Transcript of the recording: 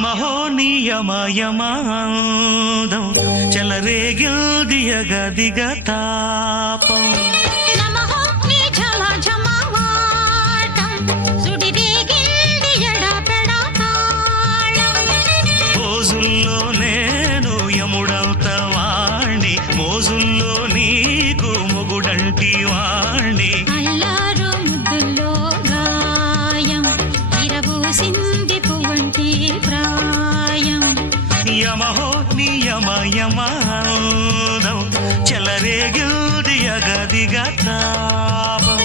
యమహో నియమయమాదం చెలరేగిల్దియ గదిగ తాపం నమః నీ ఝమ ఝమవాటం సుడిరేగిల్ది ఎడపెడా తాళం రోజుల్లో నేను యముడవుత వాణ్ణి మోజుల్లో నీకు మొగుడంటి వాణ్ణి అల్లారు ముద్దుల్లో గాయం ఇరబూసింది పువ్వంటి ప్రాయం యమహో నియమయమాదం చెలరేగిల్దియ గదిగ తాపం